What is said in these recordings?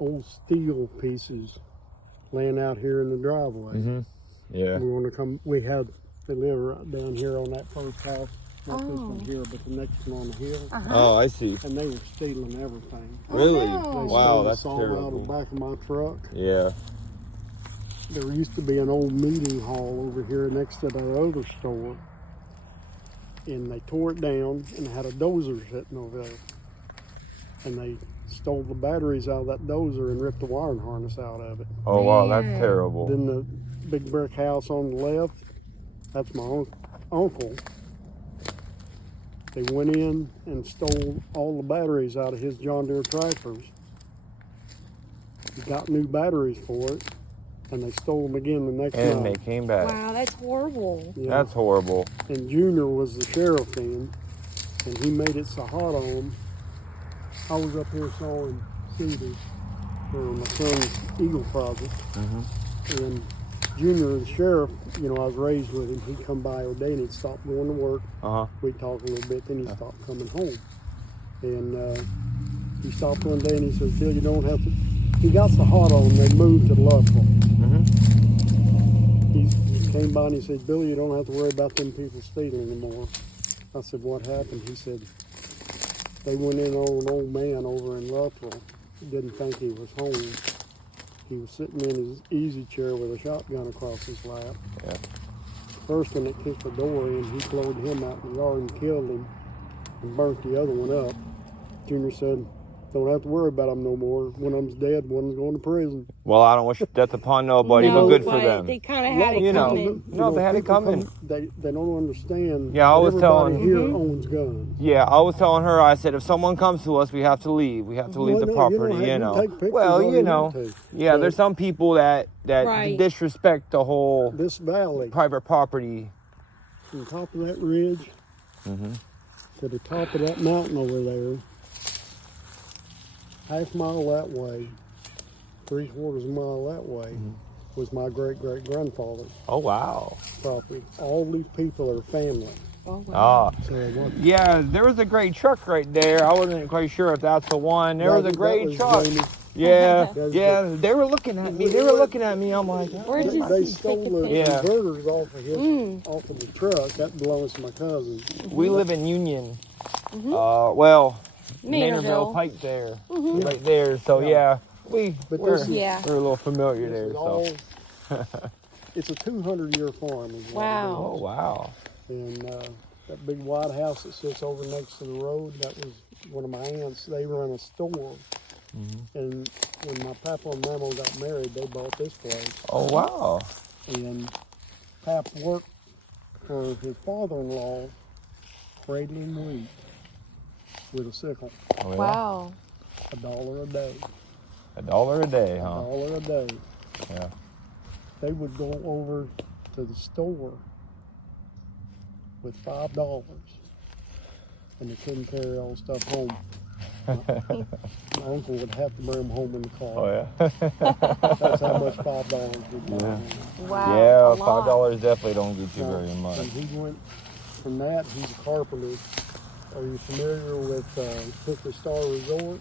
old steel pieces laying out here in the driveway. Mm-hmm. Yeah. We want to come. They live right down here on that first house. Not this one here, but the next one on the hill. Oh, I see. And they were stealing everything. Really? They Wow, stole that's the saw terrible. out of the back of my truck. Yeah. There used to be an old meeting hall over here next to their other store. And they tore it down and had a dozer sitting over there. And they stole the batteries out of that dozer and ripped the wiring harness out of it. Oh, wow, that's Man. terrible. Then the big brick house on the left, that's my uncle. They went in and stole all the batteries out of his John Deere tractors. He got new batteries for it, and they stole them again the next And they night. came back. Wow, that's horrible. Yeah. That's horrible. And Junior was the sheriff then, and he made it so hot on him. I was up here sawing cedars for my son's Eagle project, and Junior, the sheriff, you know, I was raised with him. He'd come by every day and he'd stop going to work. Uh-huh. We'd talk a little bit, then he'd stop coming home. And he stopped one day and he said, Bill, you don't have to. He got so hot on him, they moved to Lufkin. He came by and he said, Billy, you don't have to worry about them people stealing anymore. I said, what happened? He said, they went in on an old man over in Luttrell. Didn't think he was home. He was sitting in his easy chair with a shotgun across his lap. Yeah. First one that kicked the door in, he floated him out in the yard and killed him and burnt the other one up. Junior said, don't have to worry about them no more. One of them's dead, one's going to prison. Well, I don't wish death upon nobody, but good for them. They kind of had it You know. coming. No, they had it people coming. They don't understand. Yeah, I was everybody telling- here owns guns. Yeah, I was telling her, I said, if someone comes to us, we have to leave. We have to leave the property, you know. Take pictures Well, all you you know. want to. Yeah, But there's some people that Right. disrespect the whole This valley, private property. from the top of that ridge to the top of that mountain over there, half mile that way, 3/4 mile that way, was my great-great-grandfather's Oh, wow. property. All these people are family. Oh, wow. Ah, So what? yeah, there was a great truck right there. I wasn't quite sure if that's the one. There was a great truck. Jamie. Yeah, That's yeah. They were looking at me. They were looking at me. I'm like, Where'd you They take stole the the Yeah. converters off of the truck. That belongs to my cousin. we live in Union. Well, Manorville. Manorville Pike there, right there. So yeah, we're But this is- Yeah. a little familiar This there. is So. all. It's a 200-year farm. Is what Wow. Oh wow. it is. And that big white house that sits over next to the road, that was one of my aunts. They run a store. And when my papa and mama got married, they bought this place. Oh wow. And Pap worked for his father-in-law, cradling wheat with a sickle, Oh, yeah. Wow. $1 a day. $1 a day, huh? $1 a day. Yeah. They would go over to the store with $5, and they couldn't carry all the stuff home. My uncle would have to bring them home in the car. Oh yeah. That's how much $5 would buy them. Wow. Yeah, a lot. $5 definitely don't get you very And much. he went from that. He's a carpenter. Are you familiar with Hickory Star Resort?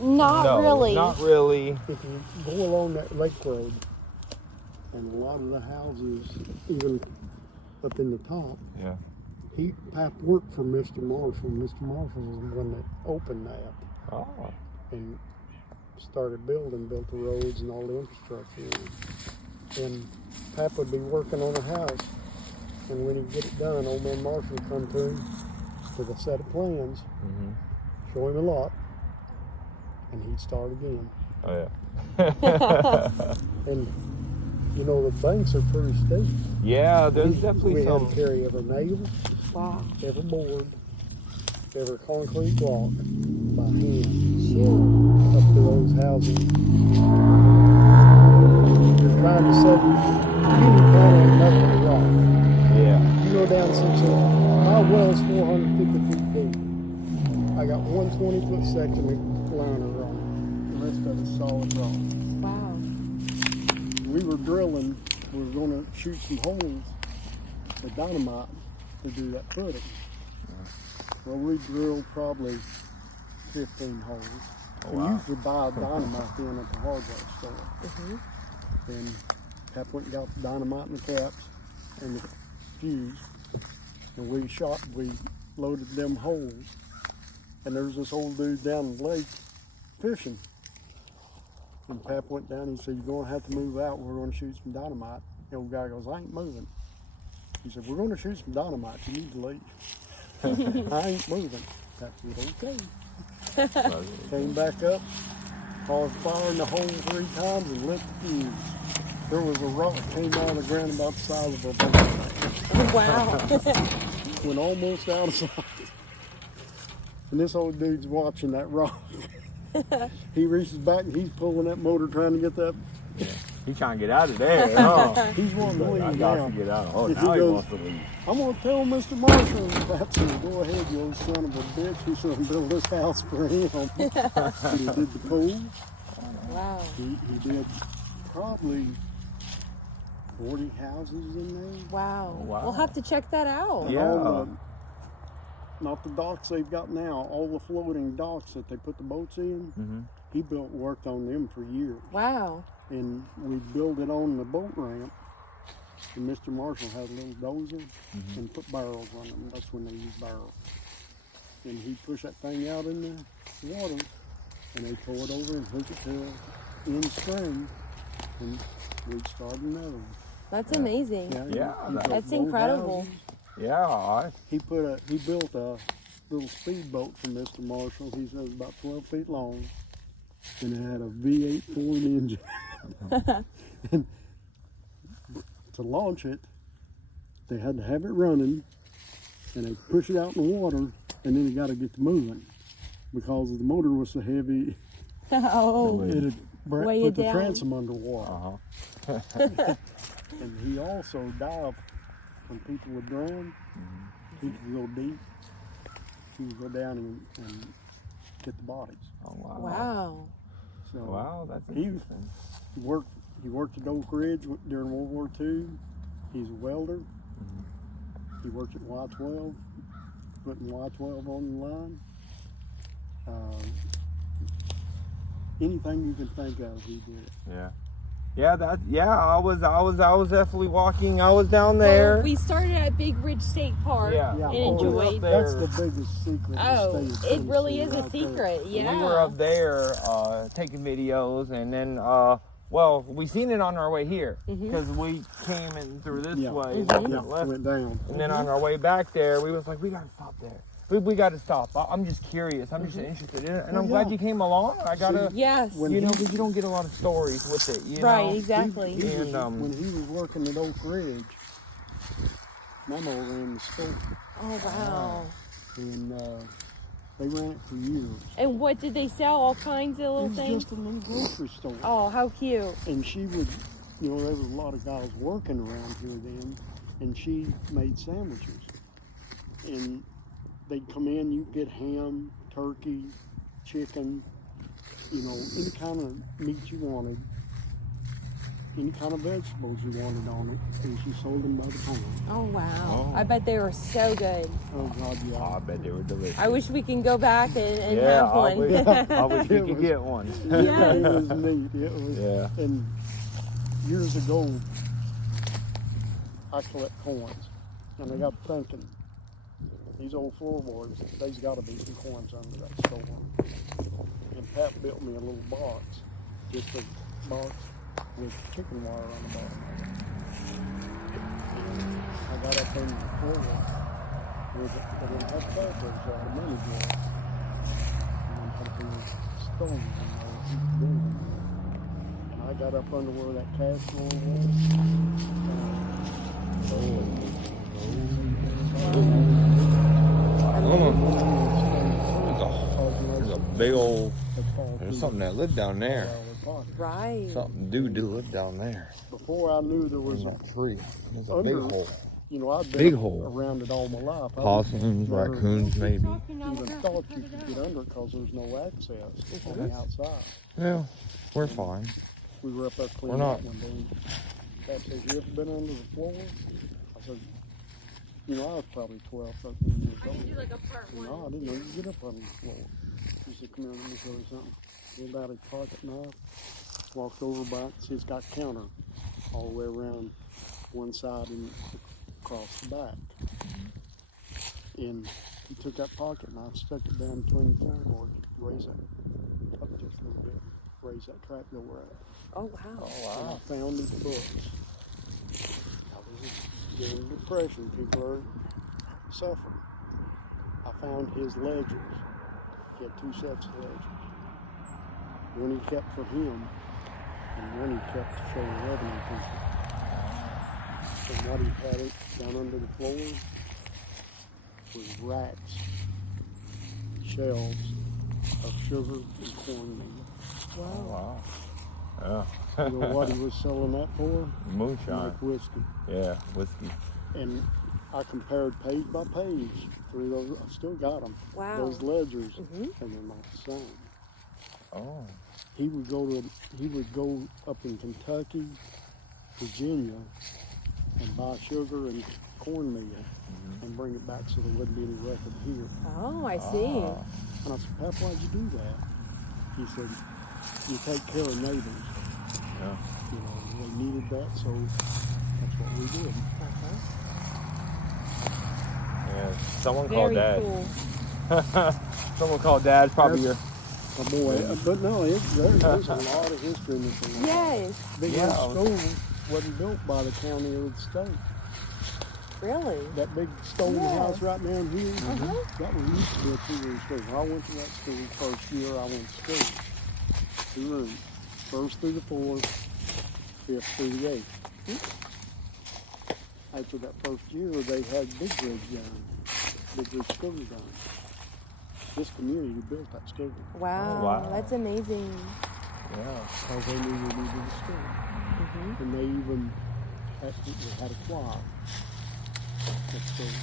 Not No, really. not really. If you go along that lake road, and a lot of the houses, even up in the top, Yeah. Pap worked for Mr. Marshall. Mr. Marshall was the one that opened that Oh. and started built the roads and all the infrastructure. And Pap would be working on a house, and when he'd get it done, old man Marshall would come to him with a set of plans, show him a lot, and he'd start again. Oh yeah. And you know, the banks are pretty steep. Yeah, there's definitely we some. had to carry every nail, Wow. every board, every concrete block by hand Shoot. up to those houses. You're trying to set any kind of nothing to rock. Yeah. You go down 6 inches. My well's 450 feet deep. I got one 20-foot section of liner on it. The rest of it's solid rock. Wow. We were drilling. We were going to shoot some holes with dynamite to do that footing. Well, we drilled probably 15 holes. And wow. usually buy dynamite then at the hardware store. Mhm. And Pap went and got the dynamite and the caps and the fuse. And we loaded them holes. And there was this old dude down in the lake fishing. And Pap went down and he said, "You're gonna have to move out, we're gonna shoot some dynamite." The old guy goes, "I ain't moving." He said, "We're gonna shoot some dynamite, you need to leave." "I ain't moving." Pap said, "Okay." Came back up, called fire in the hole 3 times and lit the fuse. There was a rock came out of the ground about the size of a boat. Wow. Went almost out of sight. And this old dude's watching that rock. He reaches back and he's pulling that motor trying to get that. He trying to get out of there. Huh? He's wanting to I leave got now. to get out. Oh, If now he he goes- wants to leave. "I'm gonna tell Mr. Marshall." Pap said, "Go ahead, you old son of a bitch. He's gonna build this house for him." And he did the pool. Wow. He did probably 40 houses in there. Wow. Oh, wow. We'll have to check that out. And Yeah. all not the docks they've got now, all the floating docks that they put the boats in, Mhm. he worked on them for years. Wow. And we built it on the boat ramp. And Mr. Marshall had a little dozer and put barrels on them. That's when they used barrels. And he pushed that thing out in the water, and they pull it over and hook it to in spring, and we started another one. That's amazing. Yeah, he that- built That's boat incredible. houses. Yeah, He built a little speedboat for Mr. Marshall. He said it was about 12 feet long, and it had a V8 Ford engine. And to launch it, they had to have it running, and they push it out in the water, and then you got to get to moving because the motor was so heavy Oh. it'd Weigh you put the down. transom underwater. uh-huh. And he also dived when people would drown. He could go deep. He would go down and get the bodies. Oh, wow. Wow. So Wow, that's He- interesting. he worked at Oak Ridge during World War II. He's a welder. He worked at Y12, putting Y12 on the line. Anything you can think of, he did. Yeah. I was definitely walking. I was down there. Well, we started at Big Ridge State Park Yeah. and Oh, we were up enjoyed. there. That's the biggest secret. Oh, of the state of it really is Tennessee a right there. secret. Yeah. We were up there taking videos, and then well, we seen it on our way here because we came in through this Yeah. way and Yeah, then left, went down. and then on our way back there, we was like, we gotta stop there. We got to stop. I'm just curious. I'm just interested in it, and I'm glad you came along. I gotta, Yes. When you know, he- because you don't get a lot of stories with it. You Right. know? Exactly. He was- And, when he was working at Oak Ridge, Mama ran the store, Oh wow. and they ran it for years. And what did they sell? All kinds of It little was things. just a little grocery store. Oh, how cute. And she would, there was a lot of guys working around here then, and she made sandwiches. And they'd come in, you'd get ham, turkey, chicken, any kind of meat you wanted, any kind of vegetables you wanted on it, and she sold them by the pound. Oh wow. Oh. I bet they were so good. Oh God, Oh, yeah. I bet they were delicious. I wish we can go back and yeah, have one. I wish we It could was- get one. Yeah, it was neat. It was, Yeah. and years ago, I collect coins, and I got thinking, these old floorboards, there's got to be some coins under that store. And Pat built me a little box, just a box with chicken wire on the bottom of it. And I got up on the floor with it, I didn't have papers, so I had a money drawer. And then put the stones in there. And I got up under where that cash drawer There's a big old, there's something that lived down there. Right. Something dude lived down there. Before I knew there was In a, that tree. There's a big Under- hole. I've been Big hole. around it all my life. I Possums, never raccoons, maybe. even thought you could get under because there's no access on the outside. Yeah, we're fine. We were up there We're cleaning not. up one day. Pat says, "You ever been under the floor?" I said, I was probably 12, 13 years old. No, I didn't know you could get up under the floor. He said, "Come here, let me show you something." pulled out a pocket knife, walked over by it, see it's got counter all the way around one side and across the back. And he took that pocket knife, stuck it down between the floorboard, raised it up just a little bit, raised that trap door out. Oh, wow. And I found his books. I was during depression, people are suffering. I found his ledgers. He had 2 sets of ledgers. One he kept for him, and one he kept to show the revenue people. And what he had it down under the floor was racks, shelves of sugar and cornmeal. Wow. Yeah. You know what he was selling that for? Moonshine. Like whiskey. Yeah, whiskey. And I compared page by page through those. I still got them. Wow. Those ledgers, Mhm. and they're not the same. Oh. He would go up in Kentucky, Virginia, and buy sugar and cornmeal and bring it back so there wouldn't be any record here. Oh, I see. Ah. And I said, Pap, why'd you do that? He said, you take care of neighbors. Yeah. You know, they needed that, so that's what we did. Uh-huh. Yeah. Someone called Very Dad. cool. Someone called Dad. Probably your. A boy, but no, there's a lot of history in this thing. Yes. Big Yeah. old school wasn't built by the county or the state. Really? That big stone Yeah. house right down here, Uh-huh. that was used to be a 2-room school. When I went to that school first year I went to school. 2 rooms. 1st through the 4th, 5th through the 8th. After that first year, they had Big Ridge done. Big Ridge School done. This community built that school Wow. wow. That's amazing. Yeah. because they knew we needed a school. Mhm. And they even had a choir at school.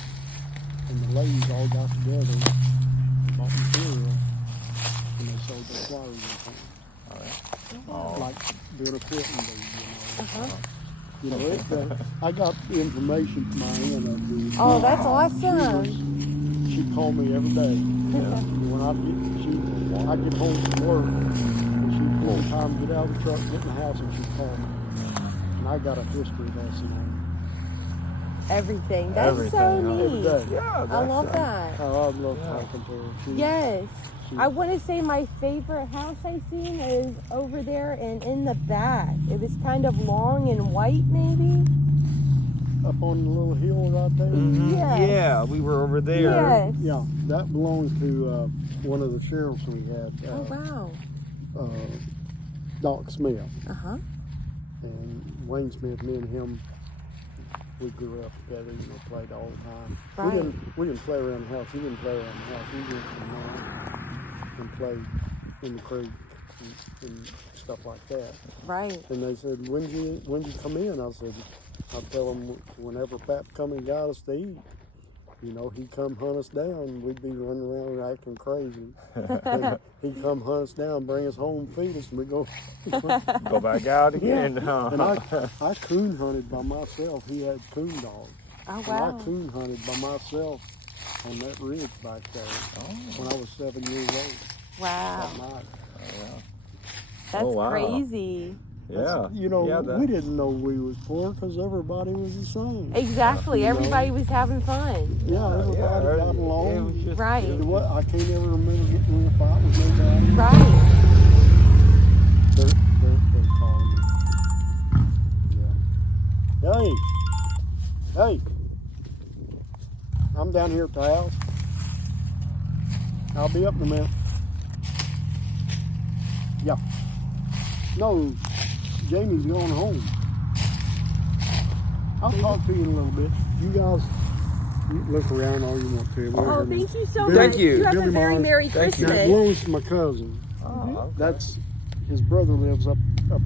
And the ladies all got together, bought material, and they sold their choir uniform. Oh. Like doing a quilting bee, Uh-huh. you know. I got the information from my aunt up here. Oh, that's awesome. She called me every day. When I get home from work, and she'd pull the time to get out of the truck, get in the house, and she'd call me. And I got a history lesson on Everything. That's so Everything, huh? every neat. day. Yeah. I love that. Oh, I love talking to her. Yes. She- I want to say my favorite house I seen is over there and in the back. It was kind of long and white, maybe. Up on the little hill right there. Yes. Yeah, we were over there. Yes. Yeah, that belonged to one of the sheriffs we had, Oh wow. Doc Smith. Uh huh. And Wayne Smith, me and him, we grew up together, played all the time. Right. We didn't play around the house. He didn't play around the house. We went from there and played in the creek and stuff like that. Right. And they said, when'd you come in? I said, I'd tell them whenever Pap come and got us to eat. He'd come hunt us down. We'd be running around acting crazy. And he'd come hunt us down, bring us home, feed us, and we'd go. Go back out again. And I coon hunted by myself. He had coon dogs. Oh And wow. I coon hunted by myself on that ridge back there when I was 7 years old. Wow. That night. That's Oh, wow. crazy. Yeah. Yeah, that- we didn't know we was poor because everybody was the same. Exactly. Everybody was having fun. Yeah, everybody got It along. was just, Right. I can't ever remember getting in a fight with nobody. Right. They're calling me. Yeah. Hey. I'm down here at the house. I'll be up in a minute. Yeah. No, Jamie's going home. I'll talk to you in a little bit. You guys look around all you want to. Oh, thank you so much. Thank you. You have Billy a very Mars. Merry Thank you. Now, Christmas. Glow's my cousin. Oh, okay. That's his brother lives up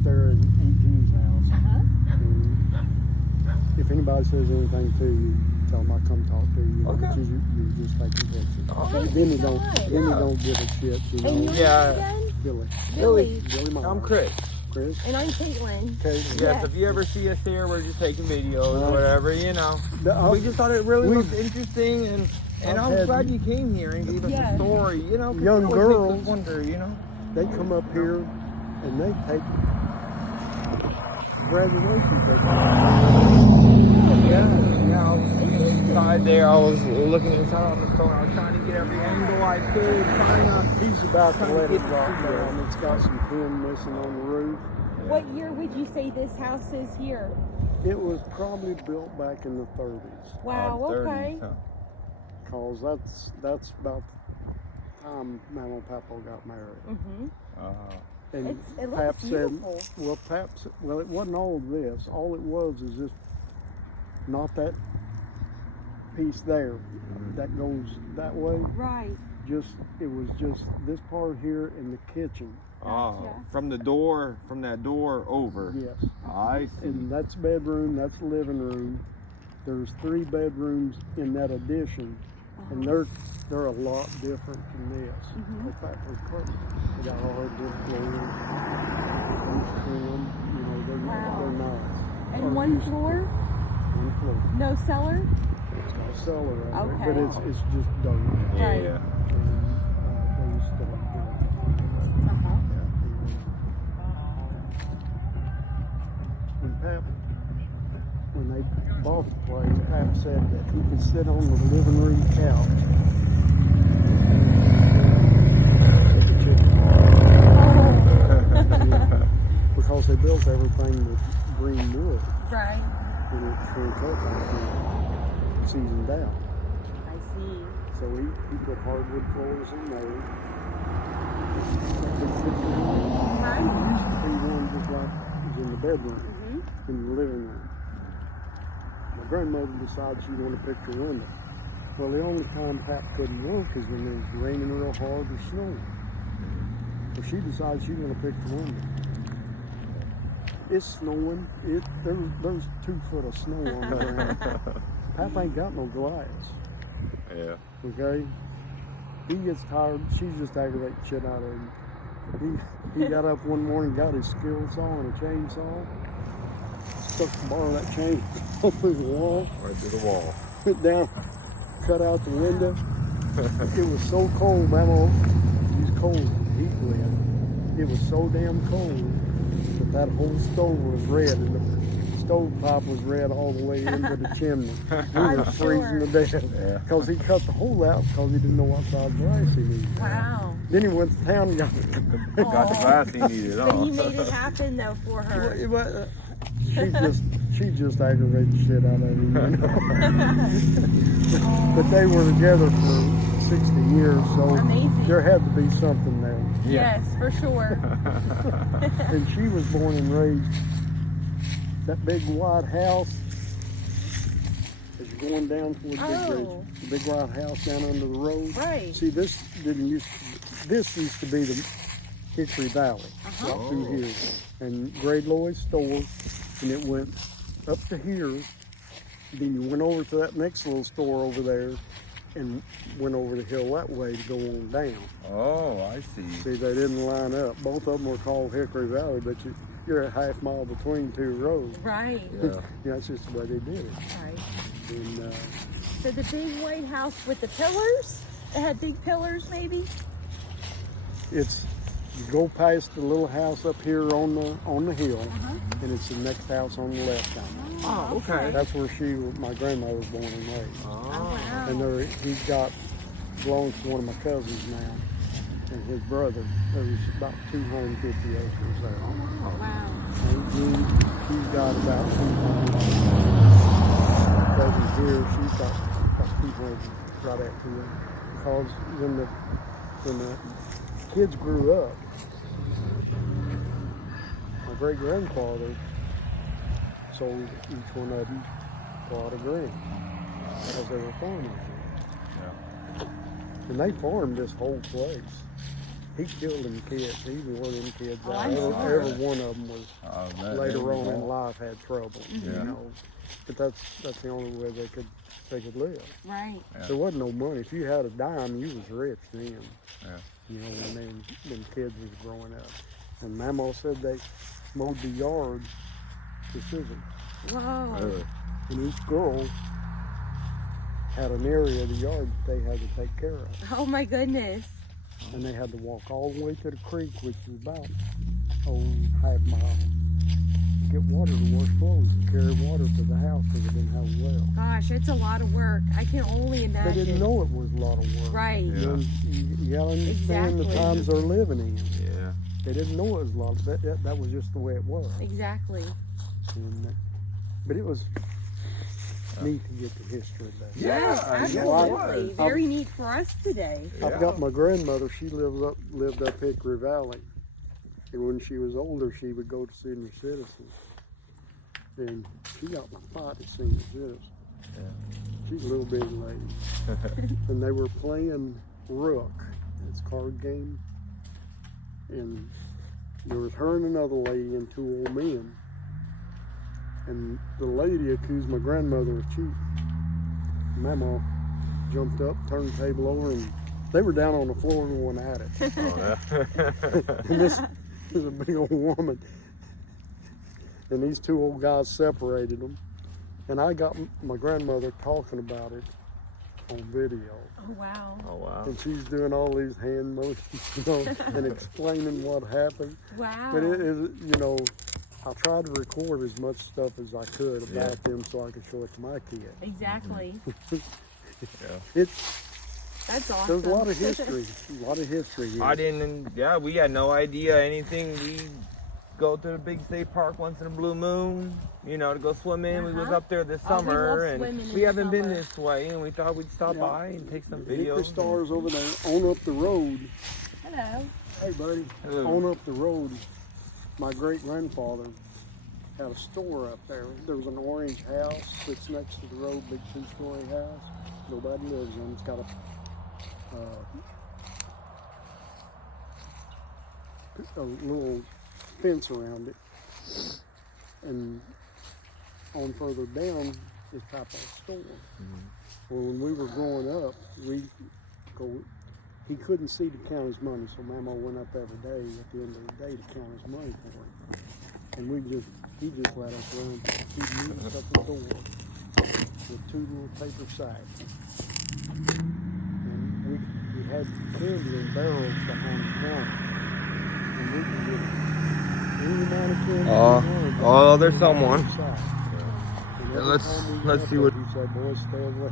there in Eugene's house. Uh-huh. And if anybody says anything to you, tell them I come talk to you. Okay. But you're just taking pictures. Okay. Then you so don't. much. Then you don't give a shit. And your Yeah. name again? Billy. Billy. Mars. I'm Chris. Chris. And I'm Caitlin. Okay. Yes, Yes. if you ever see us here, we're just taking videos Right. or whatever, We just thought it really we've- looked interesting, and I've I'm had- glad you came here and gave us Yes. a story, 'cause Young it always girls. makes us wonder, they come up here and they take graduation pictures. Inside there, I was looking inside on the phone. I was trying to get every angle I could. He's about to Trying to let it get drop through there. down. It's got some pin missing on the roof. What year would you say this house is here? It was probably built back in the 30s. Wow, okay. Cause that's about the time Mama and Papa got married. Mm-hmm. And It looks Pap beautiful. said, well, it wasn't all of this. All it was is just not that piece there that goes that way. Right. It was just this part here in the kitchen. Oh, Gotcha. from that door over. Yes. I see. And that's bedroom, that's living room. There's 3 bedrooms in that addition, and they're a lot different from this. Mhm. In fact, they're perfect. They got hardwood floors, trim, Wow. they're nice. And Or one used- floor? One floor. No cellar? It's got a cellar out Okay. there, but it's just dirt. Right. Yeah. They used to like that. Uh-huh. When they bought the place, Pap said that he could sit on the living room couch. See the chickens. Because they built everything with green wood, Right. and it shrunk up after it seasoned out. I see. So he put hardwood floors in there. Right. It used to be one just like was in the bedroom, Mm-hmm. in the living room. My grandmother decided she wanted a picture window. Well, the only time Pap couldn't work is when it was raining real hard or snowing. So she decided she wanted a picture window. It's snowing. There's 2 foot of snow on the ground. Pap ain't got no glass. Yeah. Okay? He gets tired. She's just aggravating shit out of him. He got up one morning, got his skill saw and a chainsaw, stuck the bar of that chain through the wall, Right through the wall. went down, cut out the window. It was so cold, Mama used coal heat with. It was so damn cold that whole stove was red, and the stovepipe was red all the way into the chimney. We were freezing to death Yeah. because he cut the hole out because he didn't know what size glass he needed. Wow. Then he went to town and got Got the glass he needed, But huh? he made it happen though for her. She just aggravated the shit out of him. You know? But they were together for 60 years, so Amazing. there had to be something there. Yes, for sure. And she was born and raised that big white house. As you're going down toward Big Ridge, Oh. the big white house down under the road. Right. See, this used to be the Hickory Valley, right through here, and Grade Lloyd's store, and it went up to here. Then you went over to that next little store over there, and went over the hill that way to go on down. Oh, I see. See, they didn't line up. Both of them were called Hickory Valley, but you're a half mile between 2 roads. Right. Yeah. That's just the way they did it. Right. And So the big white house with the pillars? It had big pillars maybe? it's you go past the little house up here on the hill, and it's the next house on the left hand. Oh, okay. That's where my grandmother was born and raised. Oh, wow. And he's belongs to one of my cousins now, and his brother. There's about 250 acres there. Wow. And he's got about 200 cousins here. She's got about 200 right after him. Because when the kids grew up, my great grandfather sold each one of them a lot of grain because they were farming. And they farmed this whole place. He killed them kids. He even wore them kids Oh, out. I'm sure. Every one of them was later on in life had trouble. You Yeah. know, but that's the only way they could live. Right. Yeah. There wasn't no money. If you had a dime, you was rich then. Yeah. You know, when them kids was growing up. And Mama said they mowed the yard with scissors. Whoa. Really? And each girl had an area of the yard that they had to take care of. Oh my goodness. And they had to walk all the way to the creek, which was about, half mile, to get water to wash clothes and carry water to the house because they didn't have a well. Gosh, it's a lot of work. I can only imagine. They didn't know it was a lot of work. Right. You gotta understand Exactly. the times they're living in. Yeah. They didn't know it was a lot. That was just the way it was. Exactly. And, but it was neat to get the history of that. Yes, yeah, absolutely. it Very neat for us today. I've got my grandmother. She lived up Hickory Valley, and when she was older, she would go to Senior Citizens, and she got my pot at Senior Citizens. She's a little big lady, and they were playing Rook. It's a card game, and there was her and another lady and two old men. And the lady accused my grandmother of cheating. Mama jumped up, turned the table over, and they were down on the floor and going at it. And this is a big old woman. And these two old guys separated them. And I got my grandmother talking about it on video. Oh, wow. Oh wow. And she's doing all these hand motions, and explaining what happened. Wow. But it is, I tried to record as much stuff as I could about them so I could show it to my kid. Exactly. That's awesome. There's a lot of history, here. We had no idea anything. We go to the big state park once in a blue moon, to go swim in. We was up there this Oh, we summer, love swimming and in we the haven't been summer. this way, and we thought we'd stop by and take some Hickory videos. Stars over there, on up the road. Hello. Hey, buddy. Hello. On up the road, my great-grandfather had a store up there. There was an orange house that's next to the road, big two-story house. Nobody lives in it. It's got a little fence around it. And on further down is Papa's store. Well, when we were growing up, he couldn't see to count his money, so Mama went up every day at the end of the day to count his money for him. And he just let us run. He'd meet us at the door with two little paper sacks. And we had candy in barrels behind the counter. And we could get any amount of candy we wanted. Oh, there's someone. And every let's- time we let's went see up what- there, he said, boys, stay away.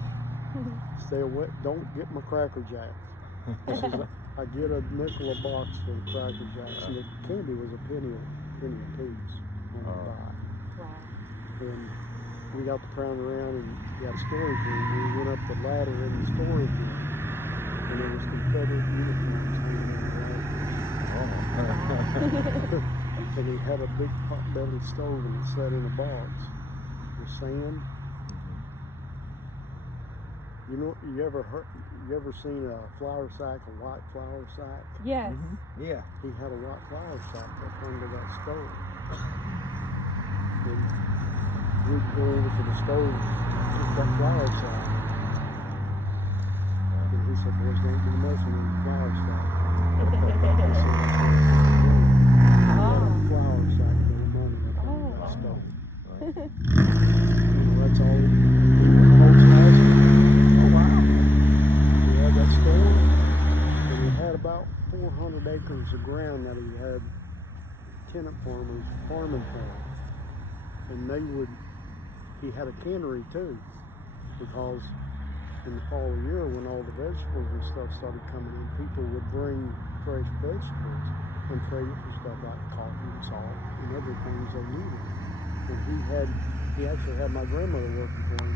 Stay away. Don't get my Cracker Jack. He says, I get a nickel a box for the Cracker Jacks, and the candy was a penny a piece on the buy. Wow. And we got the crown around and got a storage room. We went up the ladder in the storage room, and there was Confederate uniforms hanging on the ladder. So we had a big pot-bellied stove and it sat in a box with sand. You ever seen a flour sack, a white flour sack? Yes. Yeah. He had a white flour sack up under that stove. And we'd go over to the stove, just that flour sack. And he said, boys, don't be messing with the flour sack. He said, he had a flour sack full of money up under that stove. That's all folks asked. That store, and he had about 400 acres of ground that he had tenant farmers farming for him. And he had a cannery too, because in the fall of the year when all the vegetables and stuff started coming in, people would bring fresh vegetables and trade it for stuff like coffee and salt and other things they needed. And he actually had my grandmother working for him.